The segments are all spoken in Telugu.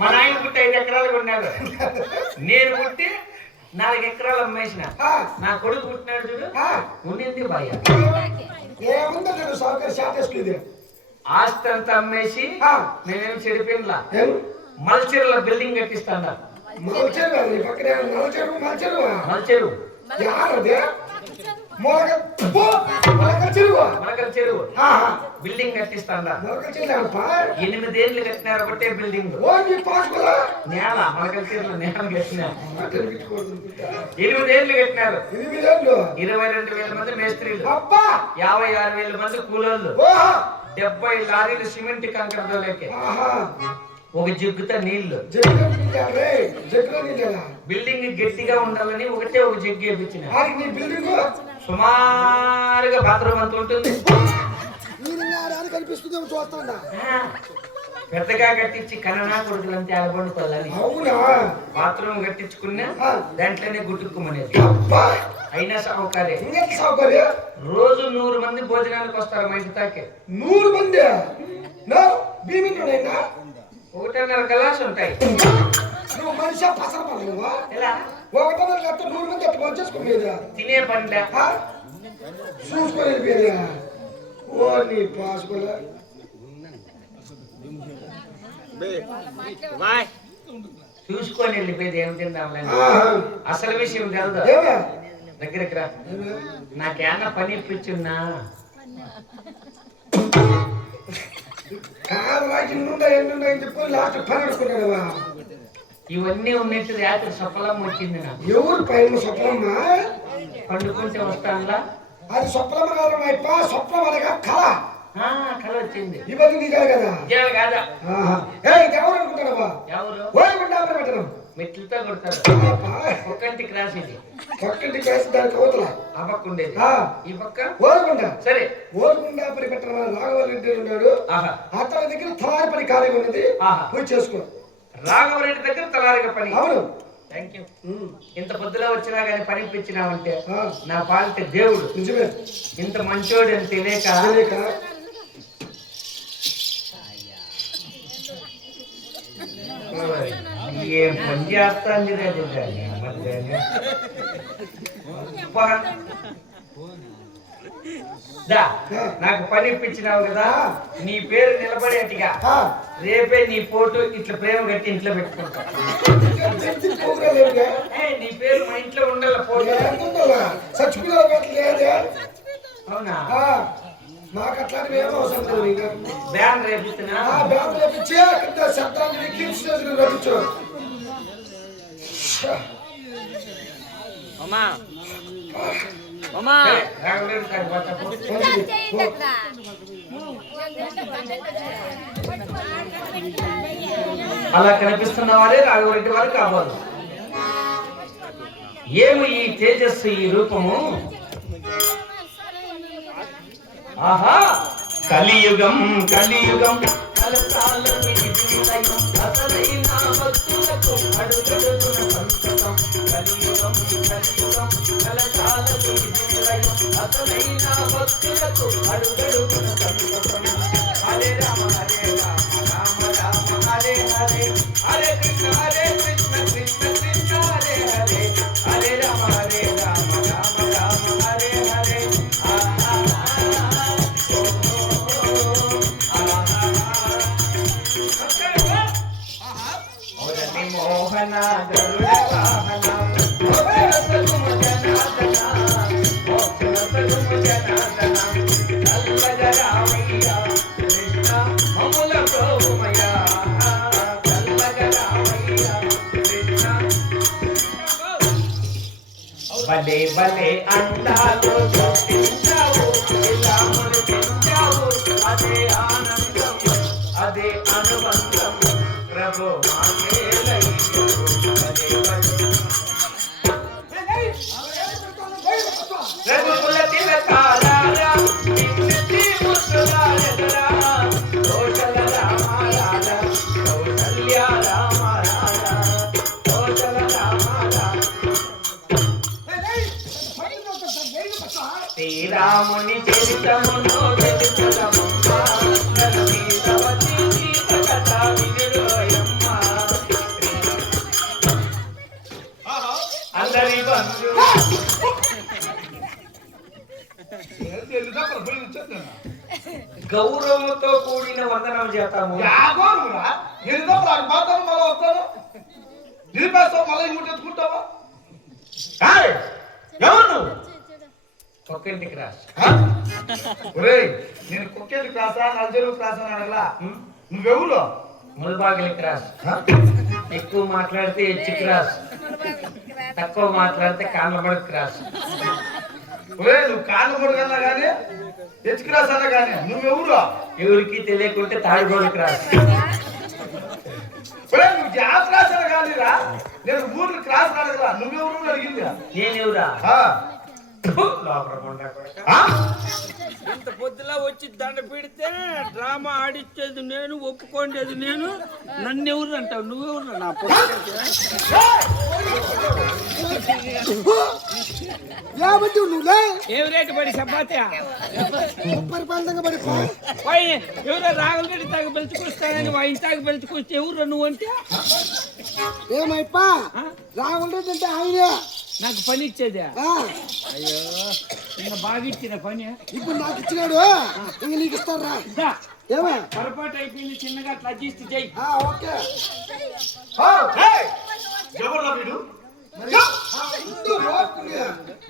మా నాయన పుట్టి 5 ఎకరాలు కొన్నాడు. నేను పుట్టి 4 ఎకరాలు అమ్మేసిన. నా కొడుకు పుట్టినాడు చూడు, ఉండింది భయ. ఆస్తి అంతా అమ్మేసి నేనేం చెడిపోయినలా మల్చెరులో బిల్డింగ్ కట్టిస్తాను. మల్చెరు చెరువు బిల్డింగ్ కట్టిస్తాను. 8 ఏళ్ళు కట్టినారు ఒకటే బిల్డింగ్. నేల మొలకల చెరువులో నేల కట్టినా 8 ఏళ్ళు కట్టినారు. 22,000 మంది మేస్త్రీలు, 56,000 మంది కూలోళ్ళు, 70 లారీలు సిమెంట్ కంకర తోలేకే, ఒక జగ్గుతో నీళ్లు. బిల్డింగ్ గట్టిగా ఉండాలని ఒకటే ఒక జగ్గు వేపించిన. సుమారుగా బాత్రూమ్ అంత ఉంటుంది. పెద్దగా కట్టించి కననా కొడుకులంతే అలబండుకోవాలని బాత్రూమ్ కట్టించుకున్నా దాంట్లోనే గుట్టుకుమనేది. అయినా సౌకర్యం. రోజు 100 మంది భోజనానికి వస్తారు మా ఇంటి తాకే. 100 మంది 1.5 గ్లాసు ఉంటాయి. నువ్వు మనిషి తినే పండ్ల చూసుకొని చూసుకొని వెళ్ళిపోయేది. ఏం తిందాంలే, అసలు విషయం తెలుదు. దగ్గరికి రా, నాకేమన్నా పని ఇప్పించున్నా. ఇవన్నీ ఉన్నట్టు రాత్రి సఫలం వచ్చింది. నాకు ఎవరు పైన సఫలమ్మా పండుకుంటే వస్తానులా. అది సఫలం కాదు, సఫలం అనగా కళ. కళ వచ్చింది. ఇవన్నీ నిజాలు కదా కాదా? ఎవరు అనుకుంటాడమ్మా? ఎవరు పెట్టడం మెట్లతో కొడతారు. ఒక్కంటి క్రాస్ ఇది, ఒక్కంటి క్రాస్ దానికి అవతల ఆ పక్క ఉండేది, ఈ పక్క ఓరకుండా. సరే, ఓరకుండా పని పెట్టడం రాఘవరెడ్డి ఉన్నాడు. అతని దగ్గర తలారి పని ఖాళీగా ఉన్నది, పూజ చేసుకో. రాఘవరెడ్డి దగ్గర తలారిగా పని. అవును, థ్యాంక్ యూ. ఇంత పొద్దులో వచ్చినా కానీ పని ఇప్పించినావంటే నా పాలిట దేవుడు. నిజమే, ఇంత మంచోడు అని తెలియక ఏం పని చేస్తాంది. నాకు పని ఇప్పించినావు కదా, నీ పేరు నిలబడేట్టుగా రేపే నీ ఫోటో ఇట్లా ప్రేమ కట్టి ఇంట్లో పెట్టుకుంటా. నీ పేరు మా ఇంట్లో ఉండాలి. ఫోటో అవునా? మాకు అట్లాంటివి ఏమో అవసరం లేదు. బ్యాన్ రేపిస్తున్నా, బ్యాన్ రేపించి శబ్దాన్ని రపించు. అలా కనిపిస్తున్న వారే రాఘవరెడ్డి వారు కావాలి. ఏమి ఈ తేజస్సు, ఈ రూపము? ఆహా, కలియుగం కలియుగం అసలైన భక్తులకు అడుగడుగున సంతకం. కలియుగం కలియుగం కలకాలకు అసలైన భక్తులకు అడుగడుగున సంతకం. హరే రామ హరే రామ రామ రామ హరే హరే, హరే కృష్ణ కృష్ణ కృష్ణ హరే హరే, హరే రామ హరే రామ రామ రామ హరే హరే. మోహన గరుడ వాహన కల్లగరామయ్య కృష్ణ మముల ప్రోమయ, కల్లగరామయ్య కృష్ణ. భలే భలే అందాలు చూపించావు, ఇలా మురిపించావు. అదే ఆనందం, అదే అనుబంధం ప్రభు మాకే. రఘుకుల తిలకారా నిన్నటి ముసలారా, కౌశల రామారాల కౌశల్య రామారాల కౌశల రామారాల. శ్రీరాముని చరితమును తెలుసులము గౌరవంతో కూడిన వందనం చేస్తాము. ఎవరు నువ్వు? ఒక్కింటికి రాసి నేను కుక్కేది క్రాసా నల్జరు క్రాసా అని అడగలా. నువ్వెవరు? ముల్బాగిలి క్రాస్. ఎక్కువ మాట్లాడితే హెచ్ క్రాస్, తక్కువ మాట్లాడితే కాళ్ళబడి క్రాస్. నువ్వు కాళ్ళు కొడుకన్నా కానీ హెచ్ క్రాస్ అన్నా కానీ నువ్వెవరు? ఎవరికి తెలియకుంటే తాడిగోడు క్రాస్. నువ్వు జాబ్ క్రాస్ అన్నా కానీ రా, నేను ఊర్లు క్రాస్ అడగలా. నువ్వెవరు అడిగింది? నేనెవరా? ఇంత పొద్దులా వచ్చి దండ పెడితే డ్రామా ఆడిచ్చేది నేను, ఒప్పుకోండేది నేను. నన్ను ఎవరు అంటావు? నువ్వెవరు? నా ఏం రేటు పడి సబ్బాతే ఎవరో రాగుల రెడ్డి తాగి పెంచుకొస్తానని వాయిన్ తాగి పెంచుకొస్తే ఎవరు నువ్వు అంటే? ఏమైపా రాగుల రెడ్డి అంటే ఆయనే నాకు పని ఇచ్చేదా? అయ్యో ఇంకా బాగా ఇచ్చిన పని. ఇప్పుడు నాకు ఇచ్చినాడు, ఇంక నీకు ఇస్తారా? ఏమే పొరపాటు అయిపోయింది, చిన్నగా అట్లా అడ్జస్ట్ చెయ్యి. ఓకే. ఎవరు వీడు?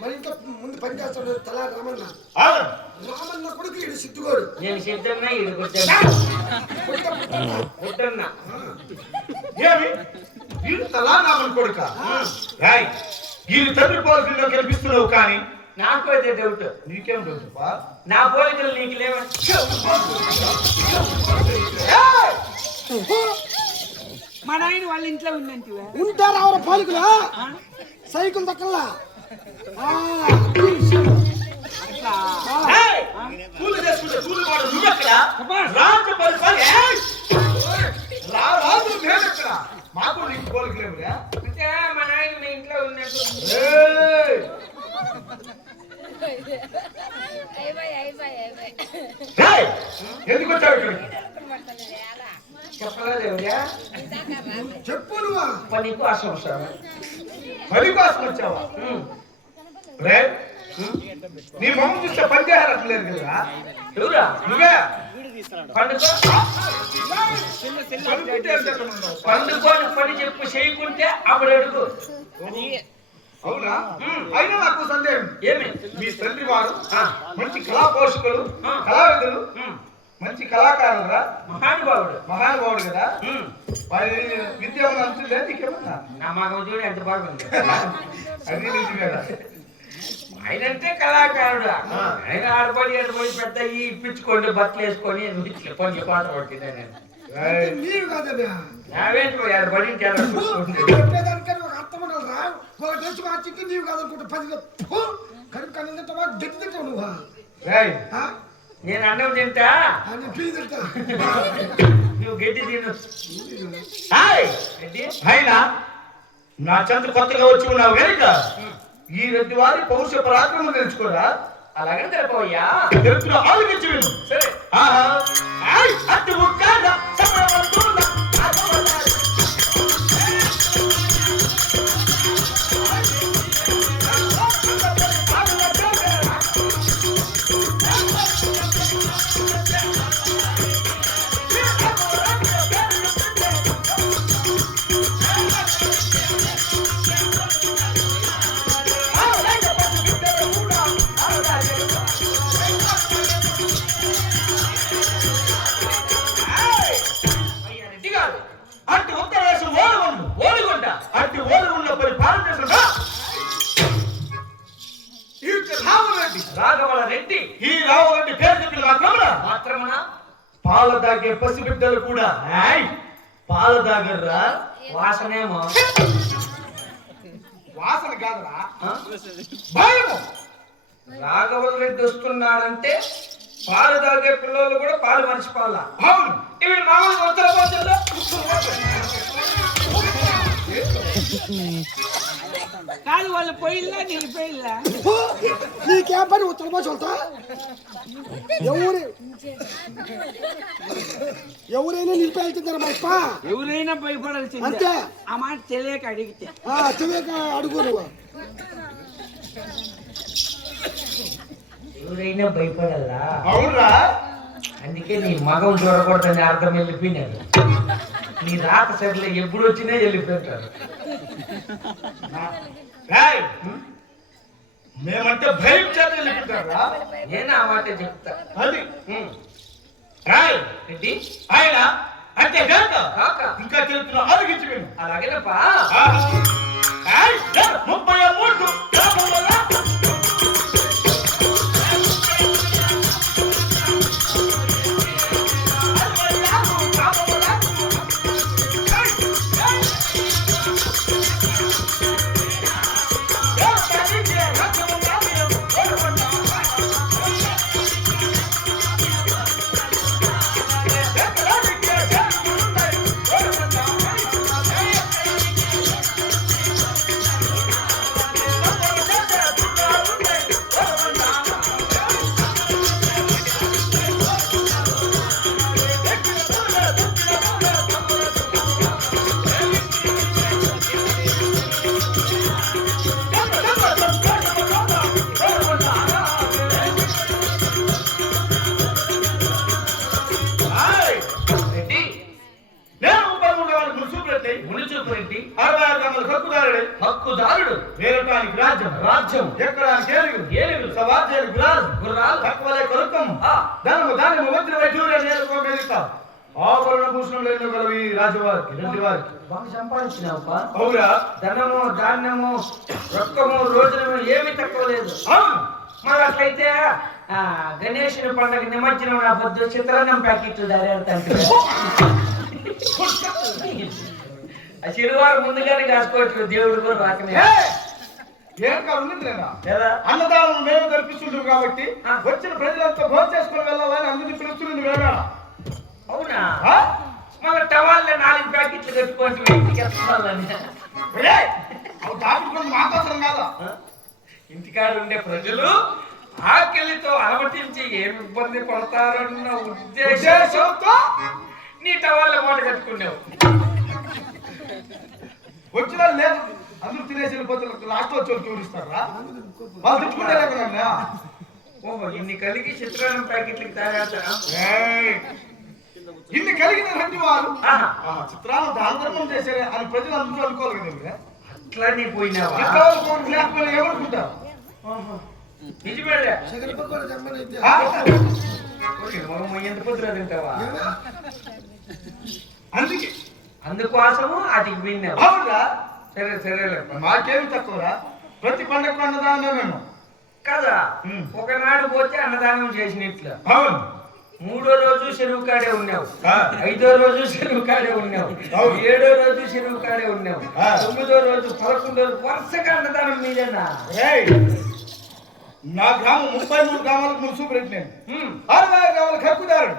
మరి ఇంట్లో ముందు పని చేస్తాడు తలా రామన్న. రామన్న కొడుకు ఇడు సిద్ధుగోడు. నేను సిద్ధన్నా పుట్టన్నా. ఏమి వీడు తలా రామన్ కొడుక? రాయ్ వీళ్ళు తండ్రి పోలికల్లో కనిపిస్తున్నావు కానీ నాకు అయితే డౌట్. నీకేం డౌట్? నా పోలికలు నీకు లేవ? మా నాయన వాళ్ళ ఇంట్లో ఉందంటే ఉంటారు ఆవిడ పోలికలు. సైకిల్ దక్కల్లా కూలి చేసుకుంటే కూలి వాడు నువ్వెక్కడ? రాజు పరిపాలి రాజు నేనెక్కడ? మాకు నీకు పోలికలేమురా? అంటే మా నాయన మీ ఇంట్లో ఉన్నట్టు. ఎందుకు వచ్చావు ఇక్కడికి? చెప్పలేదేవుడా? చెప్పు నువ్వు. పని కోసం వస్తావా? పని కోసం వచ్చావా? రే నీ మొహం చూస్తే పని చేయాలట్లేదు కదా? ఎవరా? నువ్వే పండుకో. పండుకోని పని చెప్పు, చేయకుంటే అప్పుడు అడుగు. అవునా? అయినా నాకు సందేహం. ఏమి? మీ తండ్రి వారు మంచి కళా పోషకులు, కళావిధులు, మంచి కళాకారులురా, మహానుభావుడు కదా. వారి విద్య అంతుందే నీకేమన్నా? నా మగం చూడు ఎంత బాగుంది. అది నిజం కదా. ఆయనంటే కళాకారుడు. ఆయన ఆడబడి ఆడబడి పెద్ద ఇప్పించుకోండి, బట్టలు వేసుకొని పనులు పాట పట్టిందా నేను. నీవు కాదమ్మా. నావేంటి ఆడబడి చెప్పేదానికని ఒక అర్థం ఉండాలి రా. ఒక తెలిసి మార్చి నీవు కాదనుకుంటా 10 కడుపు కన్ను తింటావా గట్టి తింటావు నువ్వు. నేను అన్నం తింటా, పీ తింటా. నువ్వు గడ్డి తిను. అయినా నా చంద్ర కొత్తగా వచ్చి ఉన్నావు కనుక ఈ రెడ్డి వారి పౌరుష పరాక్రమం తెలుసుకోరా? అలాగని తెలపవయ్యా. తెలుపులో ఆలోచించి విను. సరే. అటు ఉత్తరదేశం ఓలుగొండ అటు ఓలుగుండ పరి భారతదేశం రాఘవల రెడ్డి. ఈ రావురెడ్డి పేరు చెప్పిన మాత్రమున పాల దాగే పసిబిడ్డలు కూడా పాల దాగర్రా. వాసనేమో వాసన కాదురా, భయము. రాఘవల రెడ్డి వస్తున్నాడంటే పాలు తాగే పిల్లలు కూడా పాలు మర్చిపోవాలా. అవును. ఇవి మామూలుగా ఉత్తర భాషల్లో కాదు, వాళ్ళు పోయిల్లా నేను పోయిల్లా. నీకేం పని ఉత్తర భాష వెళ్తా? ఎవరైనా నిలిపి వెళ్తుంటారా మప్ప? ఎవరైనా భయపడాల్సిందే. అంతే. ఆ మాట తెలియక అడిగితే తెలియక అడుగు నువ్వు. ఎవరైనా భయపడాలా? అవునరా. అందుకే నీ మగం చూడకూడదని అర్థం వెళ్ళిపోయినారు. నీ రాత సరిలో ఎప్పుడు వచ్చినా వెళ్ళిపోతారు. రాయ్ మేమంటే భయం చేత వెళ్ళిపోతారా? నేను ఆ మాట చెప్తా. అది రాయ్ ఏంటి ఆయన అంటే కాక కాక ఇంకా చెప్తున్నా ఆలోచించి మేము అలాగేనప్పా. 33 హక్కుదారుడు వేరటానికి రాజ్యం ఎక్కడానికి ఏనుగులు సవాజేలు గుర్రాలు తక్కువలే కొరుకం దానము వజ్ర వైఢూర్య నేర్చుకోగలిగిత ఆభరణ భూషణం లేని గలవి రాజవారికి రెడ్డి వారికి బాగా సంపాదించినావా? అవురా. ధనము ధాన్యము రొక్కము రోజునము ఏమి తక్కువ లేదు. అవును. మరి అట్లయితే గణేశుని పండుగ నిమజ్జనం నా పొద్దు చిత్రాన్నం ప్యాకెట్లు దారేడుతాంటే ఆ శనివారం ముందుగానే కాసుకోవచ్చు. దేవుడు కూడా రాకనే ఏం కాదు లేదా అన్నదానం మేము జరిపిస్తుంటాం కాబట్టి వచ్చిన ప్రజలంతా భోజనం చేసుకుని వెళ్ళాలని అందరినీ పిలుస్తుంది వేడా. అవునా? మన టవాళ్ళ 4 ప్యాకెట్లు కట్టుకోవచ్చు ఇంటికి వెళ్ళాలని. మాకోసం కాదా ఇంటికాడ ఉండే ప్రజలు ఆకలితో అలమటించి ఏమి ఇబ్బంది పడతారన్న ఉద్దేశంతో నీ టవాళ్ళ మాట కట్టుకున్నావు. వచ్చిన లేదు అందరూ తినేసి వెళ్ళిపోతే లాస్ట్ వచ్చి చూపిస్తారా? వాళ్ళు తిట్టుకుంటే లేకుండా ఓహో ఇన్ని కలిగి చిత్రాన్నం ప్యాకెట్లకి తయారు. ఇన్ని కలిగిన రండి వాళ్ళు చిత్రాలు దాన ధర్మం చేశారు అని ప్రజలు అందరూ అనుకోవాలి కదా. అట్లా నీ పోయినావా? లేకపోతే ఏమనుకుంటారు? నిజమే ఎంత పొద్దున తింటావా? అందుకే అందుకోసము అటుకి పోయినావు. అవునా? సరే సరేలే. మాకేమి తక్కువరా? ప్రతి పండగ అన్నదానం మేము కదా. ఒకనాడు పోతే అన్నదానం చేసినట్లు. అవును. 3వ రోజు చెరువు కాడే ఉన్నావు, 5వ రోజు చెరువు కాడే ఉన్నావు, 7వ రోజు చెరువు కాడే ఉన్నావు, 9వ రోజు 11వ రోజు వరుసగా అన్నదానం మీదేనా? నా గ్రామం 33 గ్రామాలకు మున్సిపల్ ప్రెసిడెంట్, 60 గ్రామాలకు హక్కుదారుడు.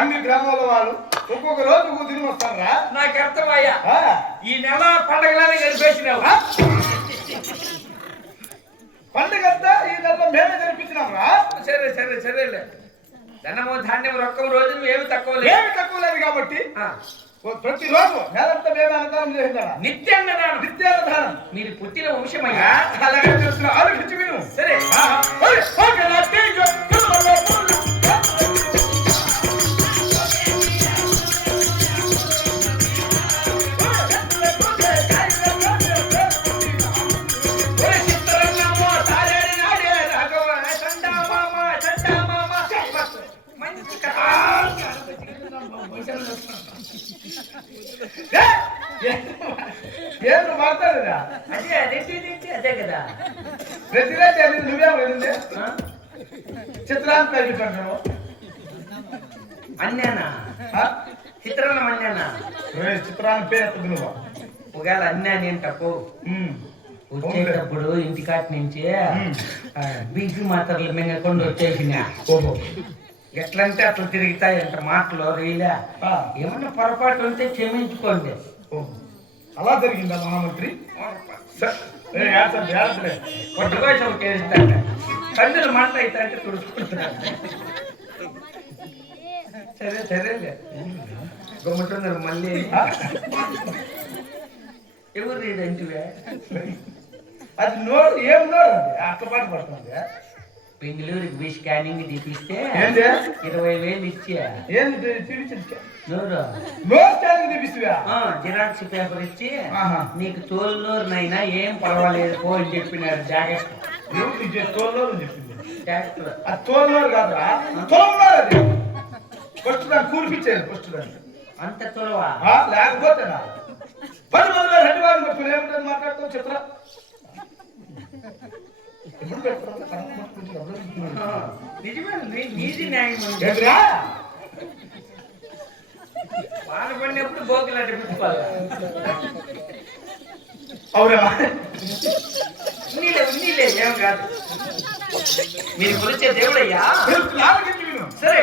అన్ని గ్రామాల వాళ్ళు ఒక్కొక్క రోజు తిరిగి వస్తారా? నాకు అర్థమయ్యా. ఈ నెల పండగలానే గడిపేసినావు. పండగంతా ఈ నెలలో మేమే జరిపించినాంరా. సరే సరే సరేలే. ధనము ధాన్యం రొక్కం రోజు ఏమి తక్కువ లేదు కాబట్టి ప్రతిరోజు నెలంతా మేమే అన్నదానం చేస్తారా? నిత్యాన్నదానం. నిత్యాన్నదానం. మీరు పుట్టిన వంశమయ్యా. అలాగే తెలుసు. ఆలోచించి మీరు సరే. ఏం మాట్లాడదా? అదే అదే కదా. రెడ్డి నువ్వేమో చిత్రాన్ని పెట్టుకుంటున్నావు. అన్యానా చిత్రాన్నం అన్యానా? చిత్రాన్ని పేరు నువ్వు ఒకవేళ అన్యాని అంటకు వచ్చేటప్పుడు ఇంటికాటి నుంచి బీపీ మాత్రలు మింగకుండా వచ్చేసిన. ఎట్లంటే అట్లా తిరుగుతాయంట మాటలు రీలే. ఏమన్నా పొరపాటు ఉంటే క్షమించుకోండి. అలా జరిగిందా మహామంత్రి? కొద్ది వయసు చేస్తాడ కన్నులు మంట అవుతాంటే తుడుచుకుంటున్నాడు. సరే సరేలే గమ్ముతున్నారు మళ్ళీ. ఎవరు రీడంటివే? అది నోరు ఏం నోరు అట్లా పాట పడుతుంది. బెంగళూరుకి పోయి స్కానింగ్ తీపిస్తే ఏంటి 20,000 ఇచ్చా ఏంది చూపించు నోరు నోరు స్కానింగ్ తీపిస్తువా జిరాక్స్ పేపర్ ఇచ్చి ఆహా. నీకు తోలు నోరునైనా ఏం పర్వాలేదు పో అని చెప్పినారు జాగ్రత్త తోలు అని చెప్పింది డాక్టర్. ఆ తోలు కాదురా తోలు అది ఫస్ట్ దాన్ని కూర్పించేది ఫస్ట్ దాన్ని అంత తొలవా లేకపోతే పది మందిలో 2 వారిని పెట్టుకుని ఏమిటని మాట్లాడుతావు చెప్పరా ఎప్పుడు నిజమే నీది న్యాయం ఉంది. ఏంటిరా బాధపడినప్పుడు బోకలాట పెట్టుకోవాలి. అవునా ఉన్నీలే ఏం కాదు. మీరు కొలిచే దేవుడయ్యా. సరే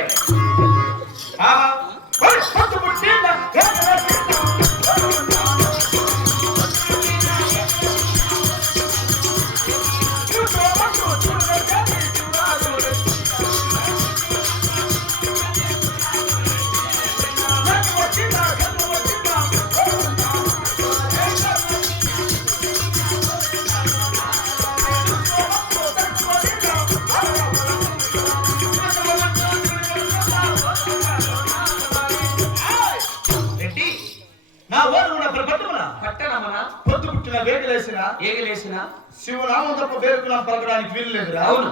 ఏగలేసిన శివనామం తప్ప వేరుకున్నా పలకడానికి వీలు లేదురా. అవును.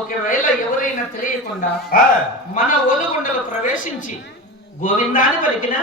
ఒకవేళ ఎవరైనా తెలియకుండా మన ఒలుగుండలు ప్రవేశించి గోవిందాన్ని పలికిన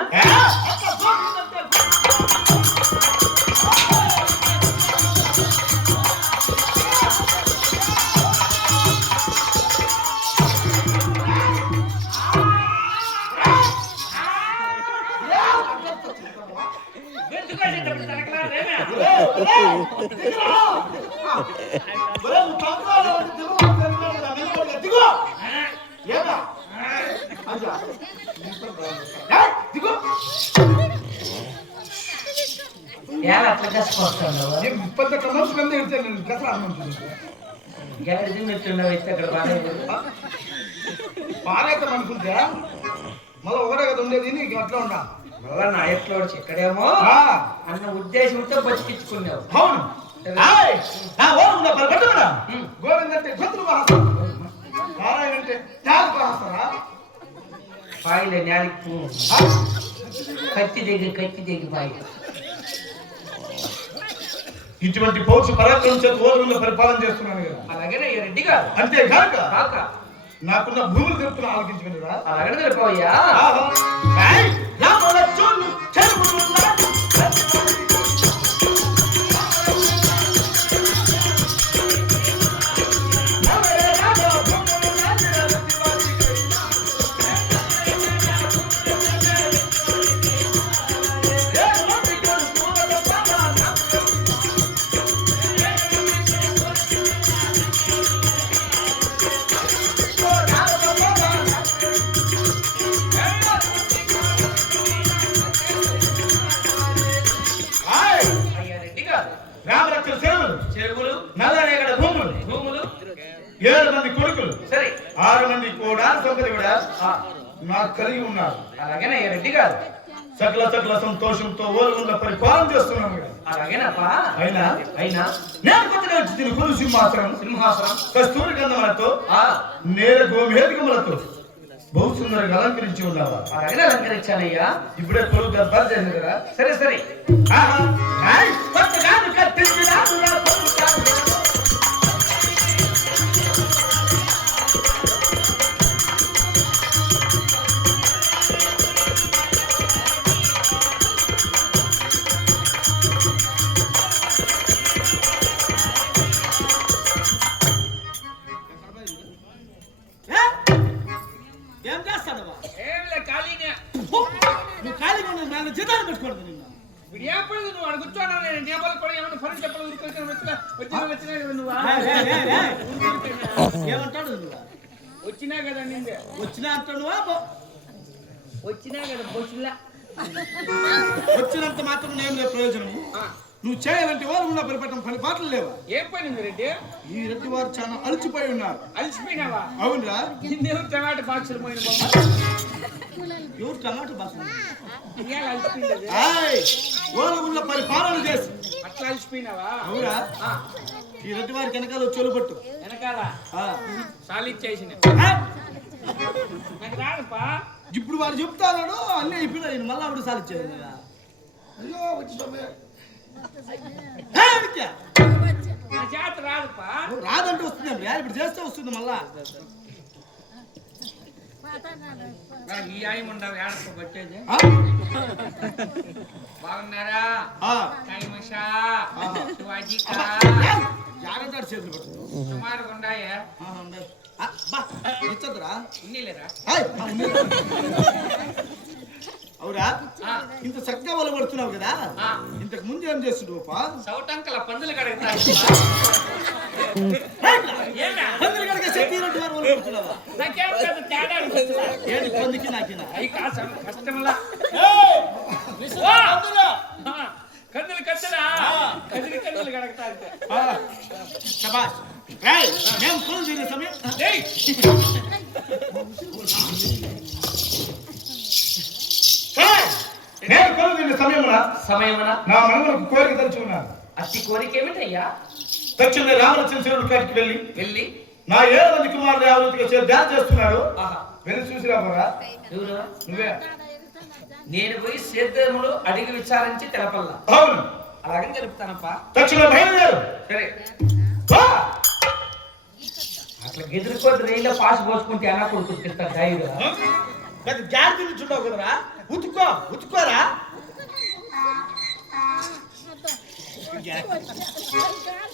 పారేద్దాం అనుకుంటే మళ్ళీ ఒకటే కదా ఉండేది నీకు అట్లా ఉన్నా మళ్ళా నా ఎట్లా ఇక్కడేమో అన్న ఉద్దేశంతో బతికించుకున్నావు. అవును గోవిందంటే గొంతులు నారాయణంటే పాయిలే నేలకు కత్తి దిగి పాయి. ఇటువంటి పౌరుష పరాక్రమం చేత ఓరులో పరిపాలన చేస్తున్నాను కదా. అలాగే రెడ్డి గారు అంతే కాక కాక నాకున్న భూములు తెలుపుతున్నా ఆలోచించుకునేదా. అలాగే తెలిపోయా చెరువులు 7 మంది కొడుకులు సరే 6 మంది కూడా సంపద కూడా నాకు కలిగి ఉన్నారు. అలాగేనా రెడ్డి గారు సకల సంతోషంతో ఓరుగుండ పరిపాలన చేస్తున్నాను. అలాగేనప్పా. అయినా నేను కొత్తగా వచ్చి గురు సింహాసనం కస్తూరి గంధములతో నేల గోమేధికములతో బహు సుందరంగా అలంకరించి ఉన్నావా. అలాగే అలంకరించానయ్యా. ఇప్పుడే కొడుకు దర్బార్ చేసింది కదా. సరే ఏం చేస్తాడు ఖాళీగా నువ్వు ఖాళీగా నన్ను జీతాలు పెట్టుకోవద్దు. నిన్ను విడియాపడు నువ్వు అక్కడ కూర్చోనా. నేను నేపాలు కూడా ఏమన్నా ఫోన్ చెప్పాలి. వచ్చినా నువ్వు ఏమంటాడు. నువ్వు వచ్చినా కదా నిందే వచ్చినా అంటాడు. వచ్చినా కదా బొచ్చులా వచ్చినంత మాత్రం ఏం లేదు ప్రయోజనము. నువ్వు చేయాలంటే వారు ఉన్న పరిపట్టం పని పాటలు లేవా. ఏం పని ఉంది రెడ్డి. ఈ రెడ్డి వారు చాలా అలసిపోయి ఉన్నారు. అలసిపోయినావా. అవునరా. ఎవరు టమాటా బాక్సులు పోయిన ఎవరు టమాటా బాక్సులు అలసిపోయింది. పరిపాలన చేసి అట్లా అలసిపోయినావా. అవునా. ఈ రెడ్డి వారికి వెనకాల వచ్చి పట్టు వెనకాల ఆ. సాలిచ్చేసిన ఆ? నాకు రాదప్పా. ఇప్పుడు వాడు చెప్తాడు అన్నీ ఇప్పుడు మళ్ళీ అప్పుడు సాలిచ్చేది అయ్యో వచ్చి స్వామి నా చేత రాదప్పా. రాదంటే వస్తుంది ఇప్పుడు చేస్తే వస్తుంది మళ్ళా ఈ ఆయం ఉండవు ఏడప్ప పట్టేది. ఆ? బాగున్నారా? ఆ. కైమషా శివాజీకా జాగ్రత్త చేతులు పట్టు సుమారుగా ఉన్నాయా? ఇచ్చదురా ఉన్నీలేరా? అవురా ఆ. ఇంత చక్కగా వాళ్ళు పడుతున్నావు కదా ఆ. ఇంతకు ముందు ఏం చేస్తుండవా సౌటంకల పందులు కడుగుతారు. ఏనా? పందులు కనుక శక్తి రెడ్డి వారు వాళ్ళు పడుతున్నావా నాకేం పెద్ద తేడా అనిపిస్తుందా? ఏంటి పందికి నాకినా అయి కాసం కష్టంలా కందులు కట్టరా కందులు కడగతారు. శబాష్ రేయ్ మేము ఫుల్ దీని సమయం ఏయ్ నేను కొలుదిన సమయమున సమయమన నా మనములకు కోరిక తలుచు ఉన్నాను. అతి కోరిక ఏమిటయ్యా? దక్షిణ రామలక్ష్మణుడి కాడికి వెళ్ళి వెళ్ళి నా 7 మంది కుమారులు యావృతిగా చేరి ధ్యానం చేస్తున్నారు. ఆహా వెళ్ళి చూసి రాబోరా. ఎవరు? నువ్వే. నేను పోయి సేద్యములు అడిగి విచారించి తెలపల్లా. అవును. అలాగని తెలుపుతానప్పా. దక్షిణ బయలుదేరు. సరే వా. అట్లా గెదురుకోద్దు రైల్లో పాస్ పోసుకుంటే అన్నా కొడుకు తింటారు ధైర్యం. పెద్ద జాగ్రత్త నుంచుండవు కదరా ఉతుక్కోరా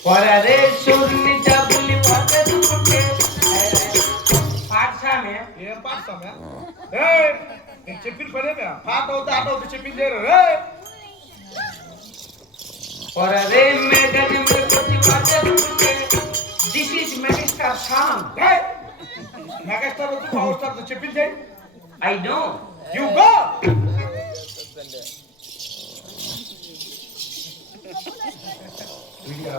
పరదేశుని జబులి పట్టుకుంటే పాఠశామే ఏం పాట సమయ? ఏయ్ నేను చెప్పిన పనేగా పాట అవుతా ఆట అవుతా చెప్పింది లేరు. ఏయ్ పరదే మేఘని మేకొచ్చి పట్టుకుంటే దిస్ ఈజ్ మెగాస్టార్ సాంగ్. ఏయ్ మెగాస్టార్ వద్దు పవర్ స్టార్ చెప్పింది. I know you go. Video